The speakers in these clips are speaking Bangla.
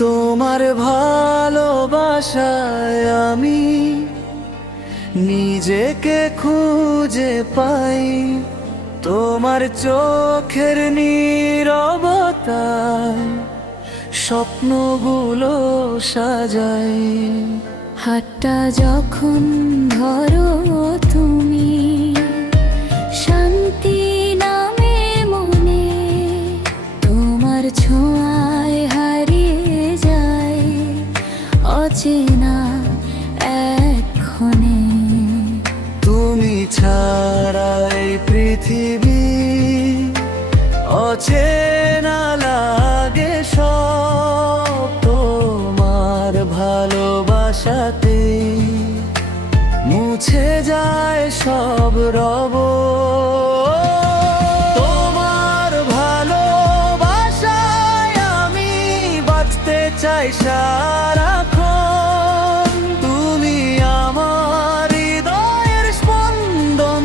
তোমার ভালোবাসায় আমি নিজেকে খুঁজে পাই, তোমার চোখের নীরবতায় স্বপ্নগুলো সাজাই। হাতটা যখন ধরো তুমি, শান্তি নামে মনে, তোমার ছোঁয়ায় হারিয়ে যায় অচেনা এক্ষণে। তুমি ছাড়া এই পৃথিবী অচেনা লাগে সব, তোমার ভালোবাসাতে মুছে যায় সব রব। তোমার ভালোবাসায় আমি বাঁচতে চাই সারাক্ষণ, তুমি আমার হৃদয়ের স্পন্দন,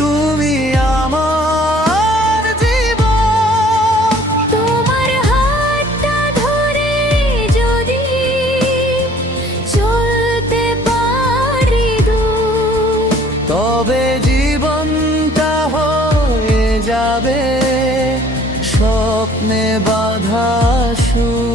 তুমি আমার জীবন। তোমার হাতটা ধরে যদি চলতে পারি দূর, তবে জীবনটা হয়ে যাবে স্বপ্নে বাঁধা সুর।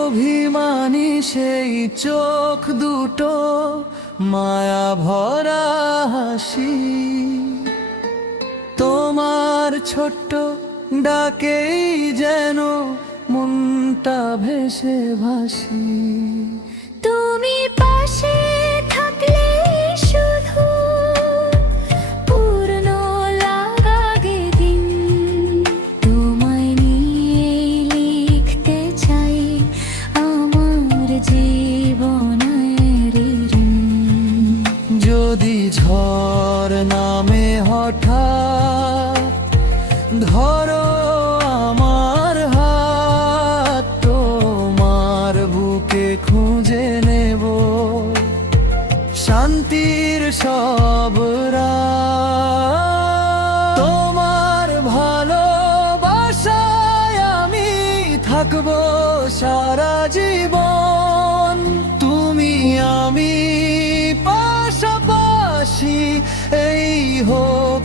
অভিমানী সেই চোখ দুটো, মায়া ভরা হাসি, তোমার ছোট্ট ডাকেই যেন মনটা ভেসে ভাসি। তুমি পাশে থাকলে শুধু পূর্ণ লাগে দিন, তোমায় নিয়েই লিখতে চাই আমার জীবনের ঋণ। যদি ঝড় নামে হঠাৎ, ধরো আমার হাত, তোমার বুকে খুঁজে নেব শান্তির সব রাত। তোমার ভালোবাসায় আমি থাকবো সারা জীবন, তুমি আমি পাশাপাশি এই হোক